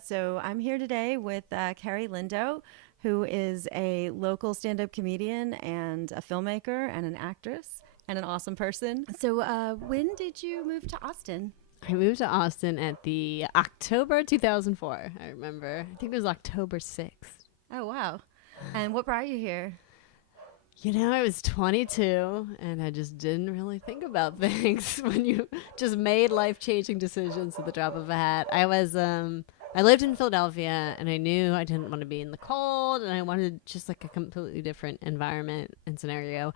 So I'm here today with Kerri Lendo, who is a local stand-up comedian and a filmmaker and an actress and an awesome person. So when did you move to Austin? I moved to Austin at the October 2004. I remember. I think it was October 6th. Oh, wow. And what brought you here? I was 22 and I just didn't really think about things when you just made life-changing decisions at the drop of a hat. I lived in Philadelphia and I knew I didn't want to be in the cold and I wanted just like a completely different environment and scenario.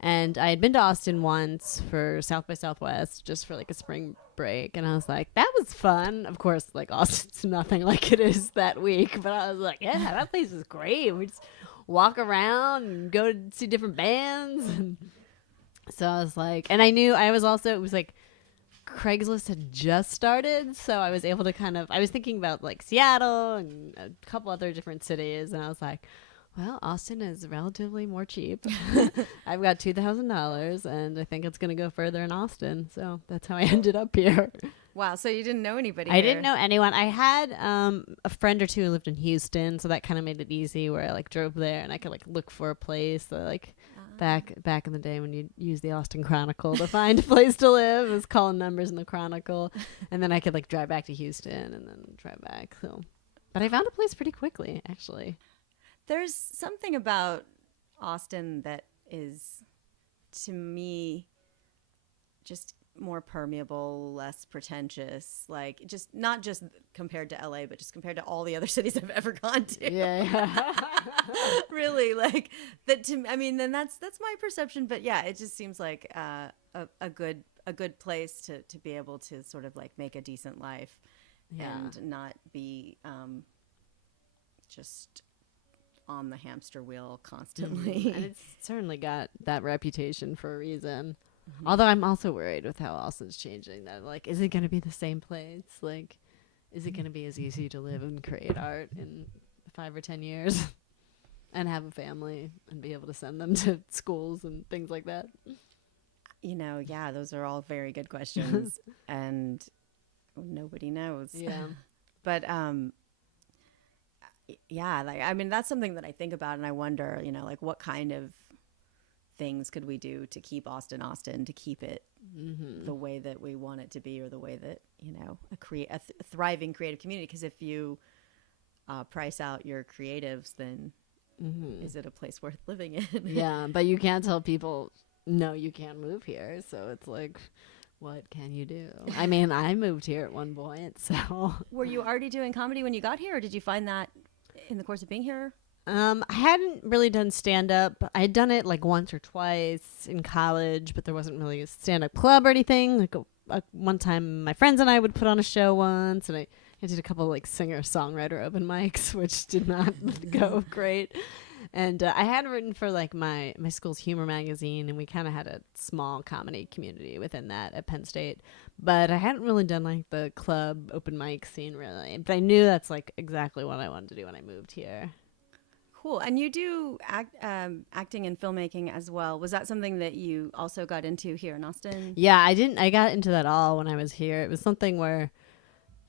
And I had been to Austin once for South by Southwest, just for like a spring break. And I was like, that was fun. Of course, like Austin's nothing like it is that week. But I was like, yeah, that place is great. We just walk around and go to see different bands. And so I was like, and it was like Craigslist had just started. So I was able to I was thinking about like Seattle and a couple other different cities. And I was like, well, Austin is relatively more cheap. I've got $2,000, and I think it's going to go further in Austin. So that's how I ended up here. Wow, so you didn't know anybody I here. didn't know anyone. I had a friend or two who lived in Houston, so that kind of made it easy. Where I like drove there, and I could like look for a place. So, like back in the day when you use the Austin Chronicle to find a place to live, it was calling numbers in the Chronicle, and then I could like drive back to Houston and then drive back. So, but I found a place pretty quickly, actually. There's something about Austin that is, to me, just more permeable, less pretentious. Like, just not just compared to LA, but just compared to all the other cities I've ever gone to. Yeah. Really, like that. I mean, then that's my perception. But yeah, it just seems like a good place to be able to sort of like make a decent life and not be just on the hamster wheel constantly. And it's certainly got that reputation for a reason. Mm-hmm. Although I'm also worried with how Austin's changing. That like, is it going to be the same place? Like, is it going to be as easy to live and create art in 5 or 10 years, and have a family and be able to send them to schools and things like that? Yeah, those are all very good questions, and nobody knows. Yeah, but yeah, like, I mean, that's something that I think about, and I wonder, like, what kind of things could we do to keep Austin, to keep it the way that we want it to be, or the way that, a thriving creative community. Because if you price out your creatives, then is it a place worth living in? Yeah, but you can't tell people, no, you can't move here. So it's like, what can you do? I mean, I moved here at one point, so. Were you already doing comedy when you got here, or did you find that in the course of being here? I hadn't really done stand-up. I had done it like once or twice in college, but there wasn't really a stand-up club or anything. Like one time my friends and I would put on a show once, and I did a couple like singer-songwriter open mics, which did not go great. And I had written for like my school's humor magazine, and we kind of had a small comedy community within that at Penn State. But I hadn't really done like the club open mic scene really. But I knew that's like exactly what I wanted to do when I moved here. Cool. And you do acting and filmmaking as well. Was that something that you also got into here in Austin? Yeah, I got into that all when I was here. It was something where,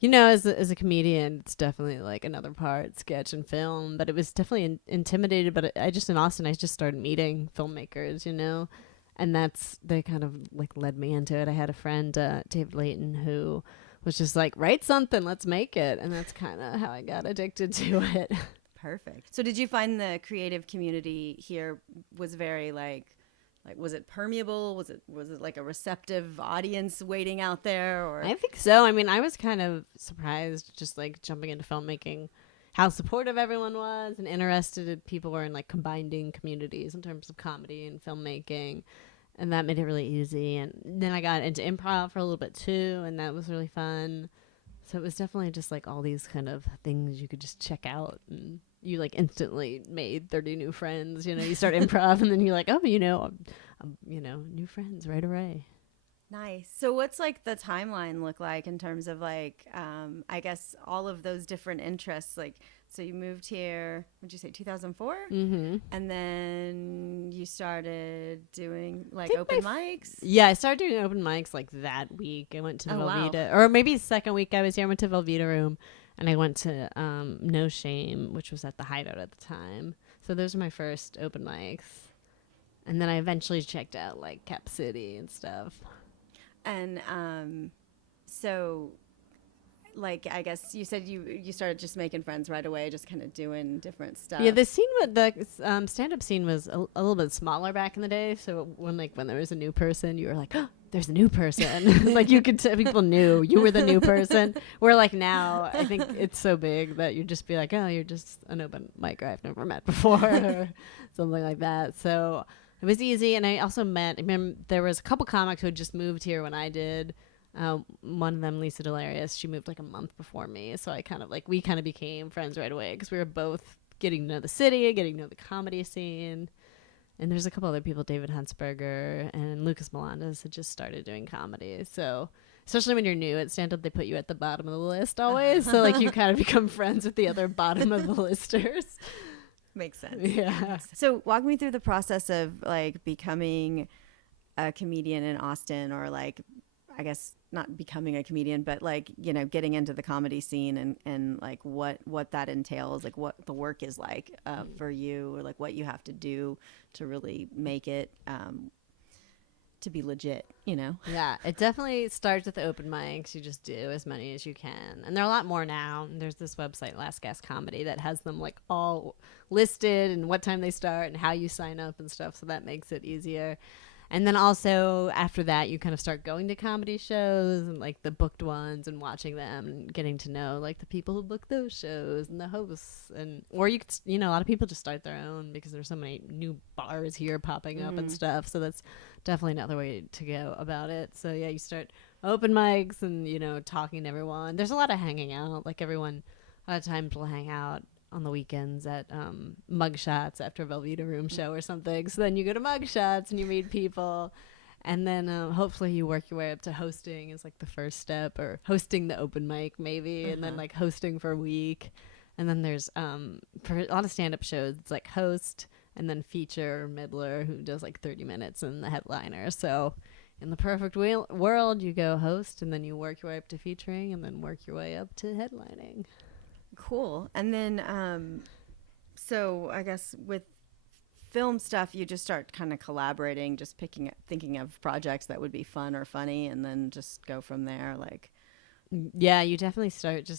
as a comedian, it's definitely like another part, sketch and film. But it was definitely intimidated. But in Austin, I just started meeting filmmakers, and they kind of like led me into it. I had a friend, David Layton, who was just like, write something, let's make it. And that's kind of how I got addicted to it. Perfect. So did you find the creative community here was very like was it permeable? Was it like a receptive audience waiting out there? Or I think so. I mean, I was kind of surprised just like jumping into filmmaking, how supportive everyone was and interested people were in like combining communities in terms of comedy and filmmaking. And that made it really easy. And then I got into improv for a little bit too, and that was really fun. So it was definitely just like all these kind of things you could just check out, and you like instantly made 30 new friends. You start improv and then you're like, oh, new friends right away. Nice. So what's like the timeline look like in terms of like, I guess all of those different interests? Like, so you moved here, would you say 2004? Mm-hmm. And then you started doing like open mics? Yeah, I started doing open mics like that week. I went to the Velveeta, wow. or maybe the second week I was here, I went to Velveeta Room. and I went to No Shame, which was at the Hideout at the time. So those are my first open mics. And then I eventually checked out like Cap City and stuff. And so, like, I guess you said you started just making friends right away, just kind of doing different stuff. Yeah, the scene with the stand-up scene was a little bit smaller back in the day. So when there was a new person, you were like, oh, there's a new person. Like you could people knew you were the new person. Where like now, I think it's so big that you just be like, oh, you're just an open mic I've never met before, or something like that. So it was easy, and I also I remember there was a couple comics who had just moved here when I did. One of them, Lisa Delarious, she moved like a month before me, so we kind of became friends right away because we were both getting to know the city, getting to know the comedy scene. And there's a couple other people, David Huntsberger and Lucas Melendez, had just started doing comedy. So especially when you're new at stand-up, they put you at the bottom of the list always. So like you kind of become friends with the other bottom of the listers. Makes sense. Yeah. So walk me through the process of like becoming a comedian in Austin, or like, I guess not becoming a comedian, but like, you know, getting into the comedy scene and like what that entails, like what the work is like for you, or like what you have to do to really make it to be legit, you know? Yeah, it definitely starts with the open mics. You just do as many as you can. And there are a lot more now. There's this website, Last Gas Comedy, that has them like all listed and what time they start and how you sign up and stuff. So that makes it easier. And then also after that, you kind of start going to comedy shows and like the booked ones and watching them and getting to know like the people who book those shows and the hosts. Or you could, you know, a lot of people just start their own because there's so many new bars here popping up and stuff. So that's definitely another way to go about it. So yeah, you start open mics and, you know, talking to everyone. There's a lot of hanging out. Like everyone, a lot of times will hang out on the weekends at Mugshots after a Velveeta Room show or something. So then you go to Mugshots and you meet people. And then hopefully you work your way up to hosting is like the first step, or hosting the open mic maybe, and then like hosting for a week. And then there's for a lot of stand-up shows, it's like host and then feature or middler who does like 30 minutes and the headliner. So in the perfect world, you go host and then you work your way up to featuring and then work your way up to headlining. Cool. And then, so I guess with film stuff, you just start kind of collaborating, just thinking of projects that would be fun or funny, and then just go from there. Like, yeah, you definitely start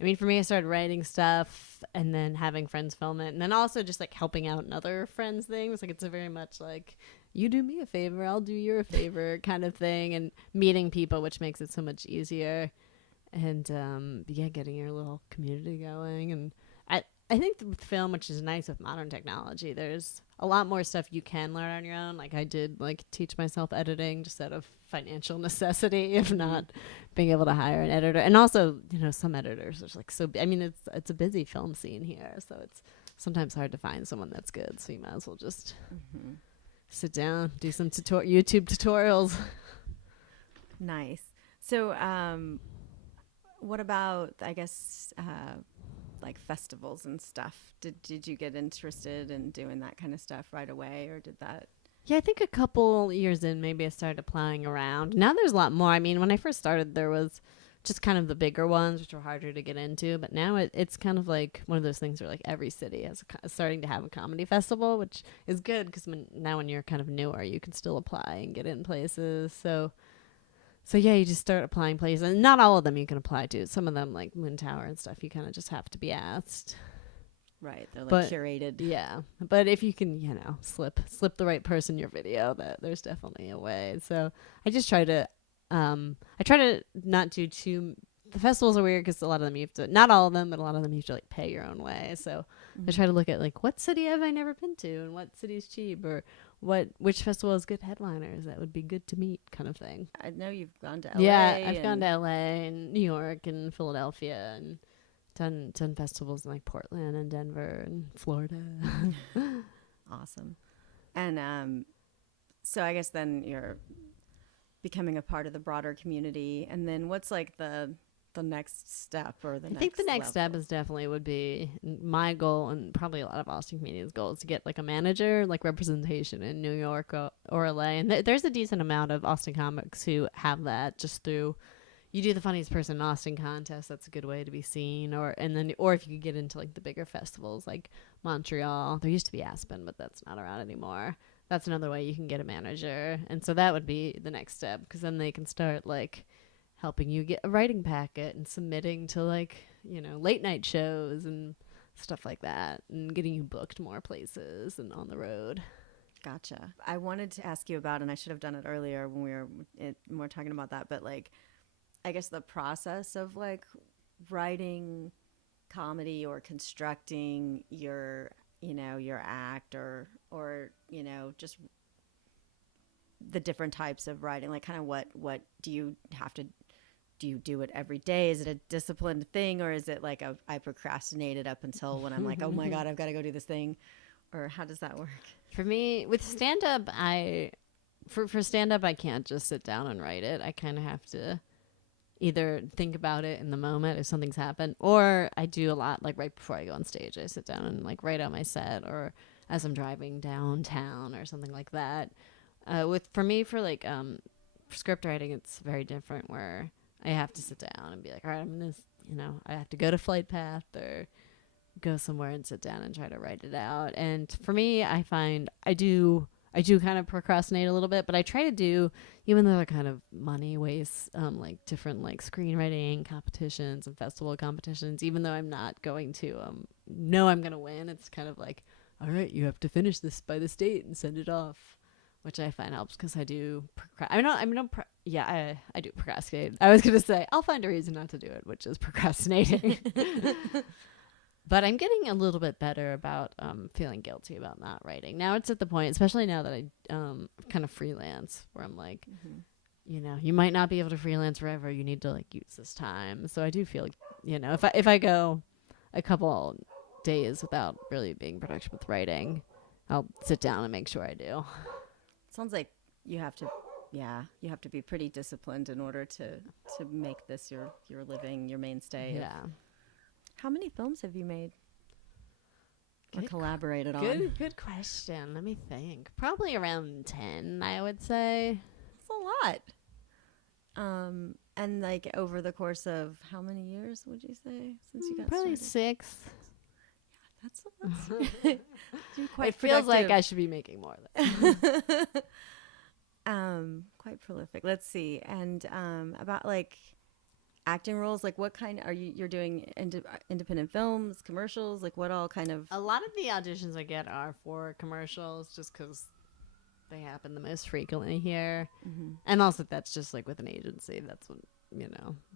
I mean, for me, I started writing stuff and then having friends film it. And then also just like helping out in other friends' things. Like it's a very much like, you do me a favor, I'll do you a favor kind of thing. And meeting people, which makes it so much easier. And yeah, getting your little community going. And I think with film, which is nice with modern technology, there's a lot more stuff you can learn on your own. Like I did like teach myself editing just out of financial necessity, if not being able to hire an editor. And also, you know, some editors are like I mean, it's a busy film scene here, so it's sometimes hard to find someone that's good. So you might as well just sit down, do some YouTube tutorials. Nice. So what about, I guess, like festivals and stuff? Did you get interested in doing that kind of stuff right away, or did that? Yeah, I think a couple years in, maybe I started applying around. Now there's a lot more. I mean, when I first started, there was just kind of the bigger ones, which were harder to get into. But now it's kind of like one of those things where like every city is starting to have a comedy festival, which is good because now when you're kind of newer, you can still apply and get in places. So yeah, you just start applying places. And not all of them you can apply to. Some of them, like Moon Tower and stuff, you kind of just have to be asked. Right, they're like curated. Yeah, but if you can, you know, slip the right person your video, that there's definitely a way. So I just try to, not do too. The festivals are weird because a lot of them you have to, not all of them, but a lot of them you have to like pay your own way. So I try to look at like what city have I never been to, and what city's cheap, or which festival has good headliners that would be good to meet, kind of thing. I know you've gone to LA. Yeah, I've gone to LA and New York and Philadelphia and done festivals in like Portland and Denver and Florida. Awesome. And so I guess then you're becoming a part of the broader community, and then what's like the next step, or I think the next step is definitely would be my goal, and probably a lot of Austin comedians' goal, is to get like a manager, like representation in New York or LA. And there's a decent amount of Austin comics who have that just through you do the funniest person in Austin contest, that's a good way to be seen. Or if you could get into like the bigger festivals like Montreal, there used to be Aspen, but that's not around anymore. That's another way you can get a manager. And so that would be the next step, because then they can start like helping you get a writing packet and submitting to like, late night shows and stuff like that, and getting you booked more places and on the road. Gotcha. I wanted to ask you about, and I should have done it earlier when we were talking about that, but like, I guess the process of like writing comedy or constructing your act or just the different types of writing, like kind of what do you have to do? You do it every day? Is it a disciplined thing, or is it like I procrastinated up until when I'm like, oh my God, I've got to go do this thing? Or how does that work? For me, with stand-up, for stand-up, I can't just sit down and write it. I kind of have to either think about it in the moment if something's happened, or I do a lot like right before I go on stage. I sit down and like write out my set, or as I'm driving downtown or something like that. For script writing, it's very different, where I have to sit down and be like, all right, I'm gonna, I have to go to Flight Path or go somewhere and sit down and try to write it out. And for me, I find I do kind of procrastinate a little bit, but I try to do, even though they're kind of money wastes, like different like screenwriting competitions and festival competitions, even though I'm not going to know I'm going to win. It's kind of like, all right, you have to finish this by this date and send it off, which I find helps, because I do I do procrastinate. I was going to say, I'll find a reason not to do it, which is procrastinating. But I'm getting a little bit better about feeling guilty about not writing. Now it's at the point, especially now that I kind of freelance, where I'm like, you might not be able to freelance forever. You need to like use this time. So I do feel, if I go a couple days without really being productive with writing, I'll sit down and make sure I do. Sounds like you have to be pretty disciplined in order to make this your living, your mainstay. Yeah. How many films have you made or collaborated on? Good question. Let me think. Probably around 10, I would say. That's a lot. And like over the course of how many years would you say since you got probably started? 6. Yeah, that's quite it feels like I should be making more of that. Quite prolific. Let's see. And about like acting roles, like what kind are you're doing? Independent films, commercials, like what all kind of? A lot of the auditions I get are for commercials, just because they happen the most frequently here. And also that's just like with an agency, that's what,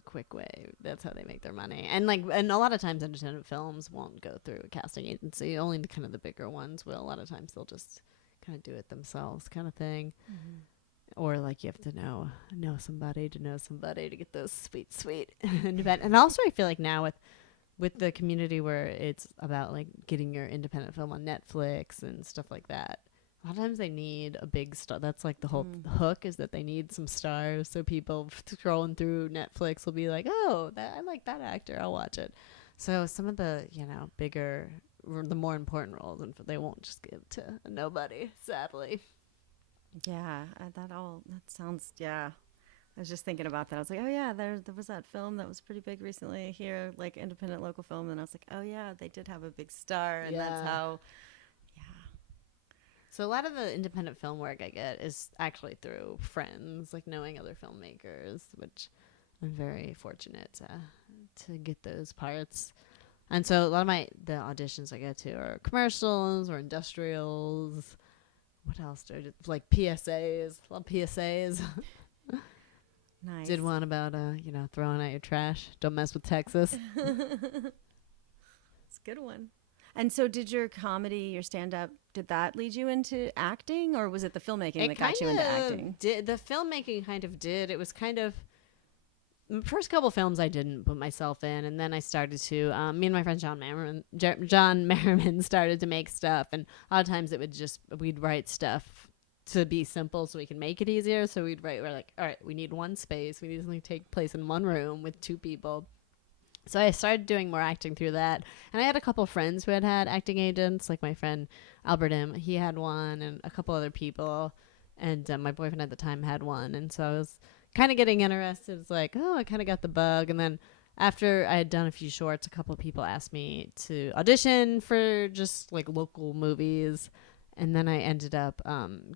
quick way, that's how they make their money. And a lot of times independent films won't go through a casting agency, only the kind of the bigger ones will. A lot of times they'll just kind of do it themselves, kind of thing. Or like you have to know somebody to get those sweet independent. And also I feel like now with the community where it's about like getting your independent film on Netflix and stuff like that, a lot of times they need a big star. That's like the whole hook, is that they need some stars. So people scrolling through Netflix will be like, oh, I like that actor, I'll watch it. So some of the, bigger, the more important roles, and they won't just give to a nobody, sadly. Yeah, that sounds, yeah. I was just thinking about that. I was like, oh yeah, there was that film that was pretty big recently here, like independent local film. And I was like, oh yeah, they did have a big star, and that's how, yeah. So a lot of the independent film work I get is actually through friends, like knowing other filmmakers, which I'm very fortunate to get those parts. And so a lot of the auditions I get to are commercials or industrials. What else do I do? Like PSAs. Love PSAs. Nice. Did one about, throwing out your trash. Don't mess with Texas. It's a good one. And so did your comedy, your stand-up, did that lead you into acting? Or was it the filmmaking that got you into acting? The filmmaking kind of did. It was kind of... The first couple films I didn't put myself in, and then I started to, me and my friend John Merriman started to make stuff, and a lot of times we'd write stuff to be simple so we can make it easier. So we're like, all right, we need one space, we need something to take place in one room with 2 people. So I started doing more acting through that, and I had a couple friends who had acting agents, like my friend Albert M. He had one, and a couple other people, and my boyfriend at the time had one, and so I was kind of getting interested. It's like, oh, I kind of got the bug. And then after I had done a few shorts, a couple of people asked me to audition for just like local movies. And then I ended up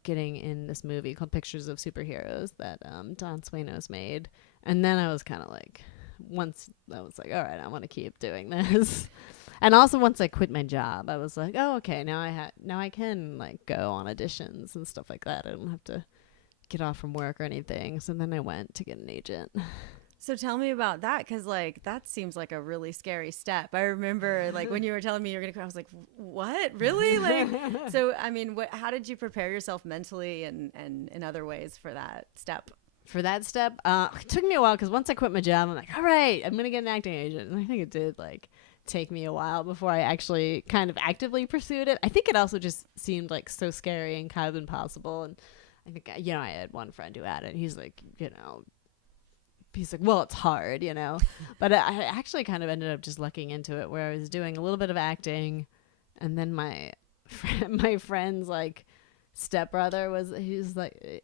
getting in this movie called Pictures of Superheroes that Don Suenos made. And then I was kind of like, once I was like, all right, I want to keep doing this. And also once I quit my job, I was like, oh, okay, now I can like go on auditions and stuff like that. I don't have to get off from work or anything. So then I went to get an agent. So tell me about that, because like that seems like a really scary step. I remember like when you were telling me you're gonna quit, I was like, what, really? Like, so I mean, how did you prepare yourself mentally and in other ways for that step? For that step, it took me a while because once I quit my job, I'm like, all right, I'm gonna get an acting agent, and I think it did like take me a while before I actually kind of actively pursued it. I think it also just seemed like so scary and kind of impossible. And I think I had one friend who had it. He's like, he's like, well, it's hard, But I actually kind of ended up just lucking into it, where I was doing a little bit of acting, and then my friend's like stepbrother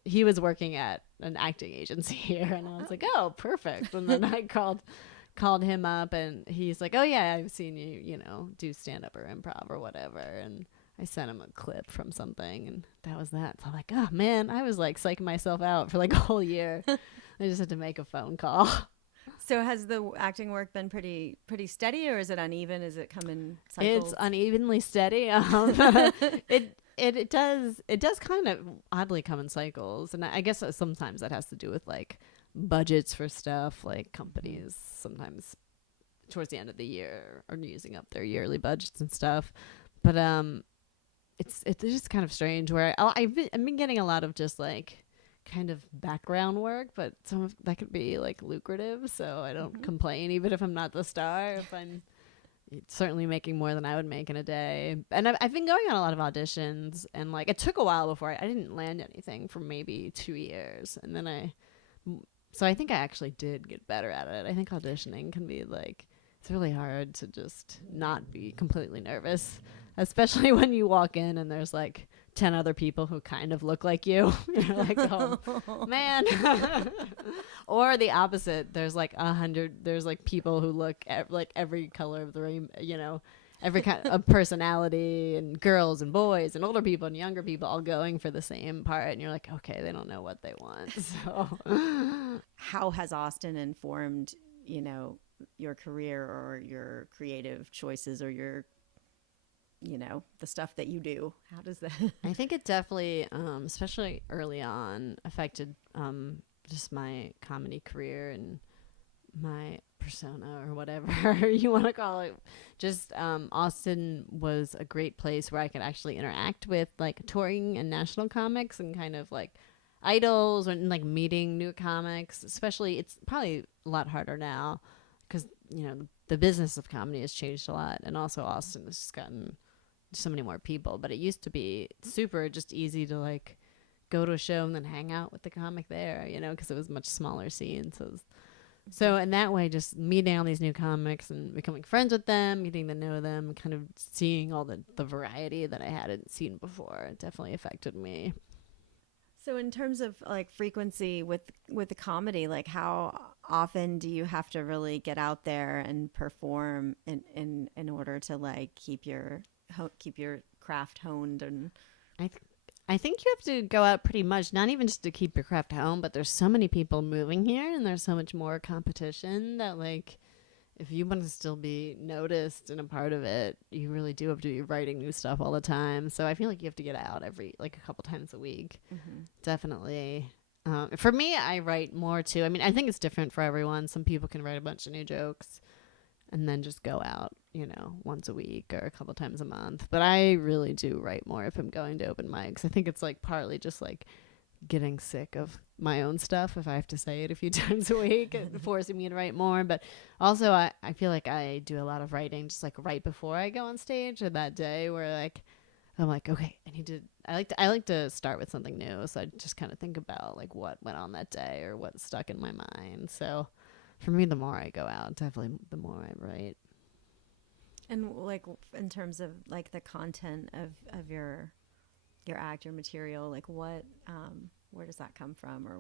he was working at an acting agency here, and I was like, oh, perfect. And then I called him up, and he's like, oh yeah, I've seen you, do stand up or improv or whatever. And I sent him a clip from something, and that was that. So I'm like, oh man, I was like psyching myself out for like a whole year. I just had to make a phone call. So has the acting work been pretty steady, or is it uneven? Is it come in cycles? It's unevenly steady. It does kind of oddly come in cycles, and I guess sometimes that has to do with like budgets for stuff. Like companies sometimes towards the end of the year are using up their yearly budgets and stuff. But it's just kind of strange where I've been getting a lot of just like kind of background work, but some of that could be like lucrative, so I don't complain even if I'm not the star. If I'm certainly making more than I would make in a day. And I've been going on a lot of auditions, and like it took a while before I didn't land anything for maybe 2 years, and then so I think I actually did get better at it. I think auditioning can be like, it's really hard to just not be completely nervous, especially when you walk in and there's like 10 other people who kind of look like you. You're like, oh man. Or the opposite, there's like 100, there's like people who look like every color of the rainbow, every kind of personality, and girls and boys and older people and younger people all going for the same part, and you're like, okay, they don't know what they want. So how has Austin informed your career or your creative choices or your the stuff that you do? How does that I think it definitely especially early on affected just my comedy career and my persona, or whatever you want to call it. Just Austin was a great place where I could actually interact with like touring and national comics and kind of like idols, and like meeting new comics. Especially, it's probably a lot harder now because the business of comedy has changed a lot, and also Austin has just gotten so many more people. But it used to be super just easy to like go to a show and then hang out with the comic there, because it was a much smaller scene. So in that way, just meeting all these new comics and becoming friends with them, getting to know them, and kind of seeing all the variety that I hadn't seen before, it definitely affected me. So in terms of like frequency with the comedy, like how often do you have to really get out there and perform in order to like keep your craft honed? And I think you have to go out pretty much, not even just to keep your craft home, but there's so many people moving here, and there's so much more competition that like if you want to still be noticed and a part of it, you really do have to be writing new stuff all the time. So I feel like you have to get out every like a couple times a week. Definitely. For me, I write more too. I mean, I think it's different for everyone. Some people can write a bunch of new jokes and then just go out, once a week or a couple times a month. But I really do write more if I'm going to open mics. I think it's like partly just like getting sick of my own stuff if I have to say it a few times a week and forcing me to write more. But also I feel like I do a lot of writing just like right before I go on stage, or that day where like I'm like, okay, I like to start with something new. So I just kind of think about like what went on that day or what stuck in my mind. So for me, the more I go out, definitely the more I write. And like in terms of like the content of your act, your material, like what where does that come from, or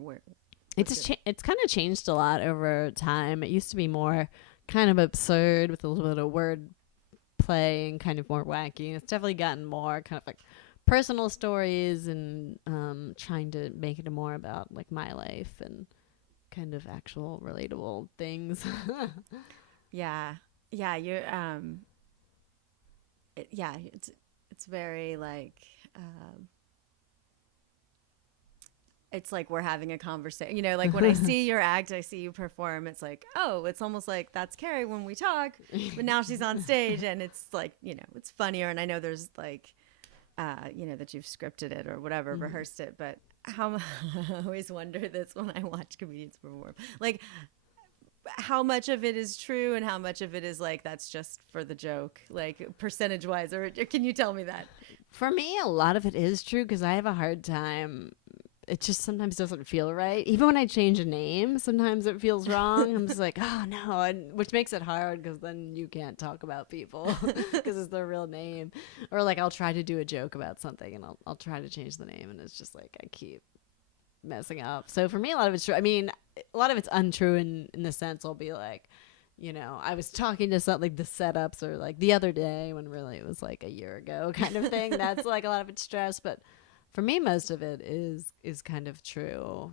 It's kind of changed a lot over time. It used to be more kind of absurd with a little bit of word play and kind of more wacky. It's definitely gotten more kind of like personal stories and trying to make it more about like my life and kind of actual relatable things. Yeah. Yeah, it's very like it's like we're having a conversation. You know, like when I see your act, I see you perform, it's like, oh, it's almost like that's Kerri when we talk, but now she's on stage and it's like, you know, it's funnier. And I know there's like, you know, that you've scripted it or whatever, rehearsed it, but I always wonder this when I watch comedians perform. Like, how much of it is true and how much of it is like that's just for the joke, like percentage wise, or can you tell me that? For me, a lot of it is true because I have a hard time. It just sometimes doesn't feel right. Even when I change a name, sometimes it feels wrong. I'm just like, oh no, which makes it hard because then you can't talk about people because it's their real name. Or like I'll try to do a joke about something and I'll try to change the name and it's just like I keep messing up. So for me, a lot of it's true. I mean, a lot of it's untrue in the sense I'll be like, you know, I was talking to something like the setups or like the other day when really it was like a year ago kind of thing. That's like a lot of it's stress, but for me, most of it is kind of true,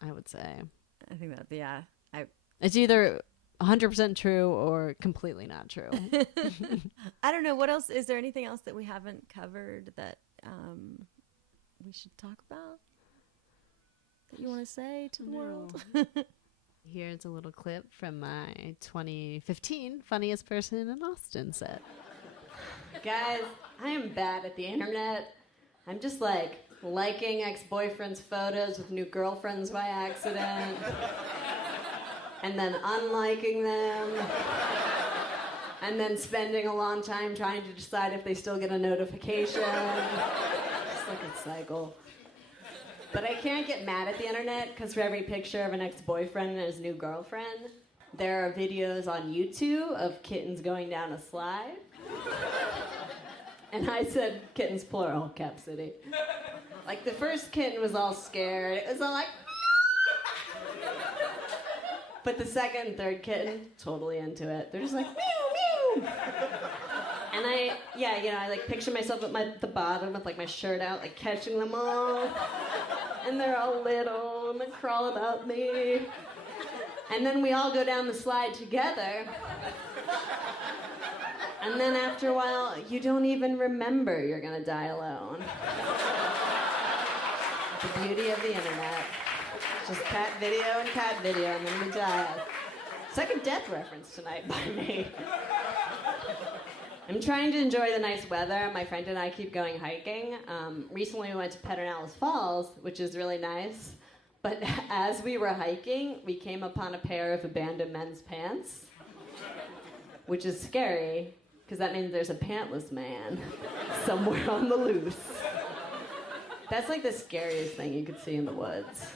I would say. I think that, yeah. It's either 100% true or completely not true. I don't know. What else? Is there anything else that we haven't covered that we should talk about? That you want to say to the world? Here's a little clip from my 2015 Funniest Person in Austin set. Guys, I am bad at the internet. I'm just like liking ex-boyfriends' photos with new girlfriends by accident. And then unliking them. And then spending a long time trying to decide if they still get a notification. It's like a cycle. But I can't get mad at the internet because for every picture of an ex-boyfriend and his new girlfriend, there are videos on YouTube of kittens going down a slide. And I said kittens plural, Cap City. Like the first kitten was all scared. It was all like, but the second and third kitten, totally into it. They're just like, meow, meow. And I like picture myself at the bottom with like my shirt out, like catching them all. And they're all little and they crawl about me. And then we all go down the slide together. And then after a while, you don't even remember you're gonna die alone. The beauty of the internet. Just cat video, and then we die. Second death reference tonight by me. I'm trying to enjoy the nice weather. My friend and I keep going hiking. Recently we went to Pedernales Falls, which is really nice. But as we were hiking, we came upon a pair of abandoned men's pants, which is scary, because that means there's a pantless man somewhere on the loose. That's like the scariest thing you could see in the woods.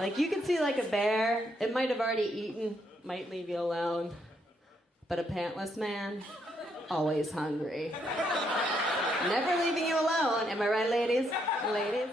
Like you could see like a bear, it might have already eaten, might leave you alone. But a pantless man, always hungry. Never leaving you alone. Am I right, ladies? Ladies?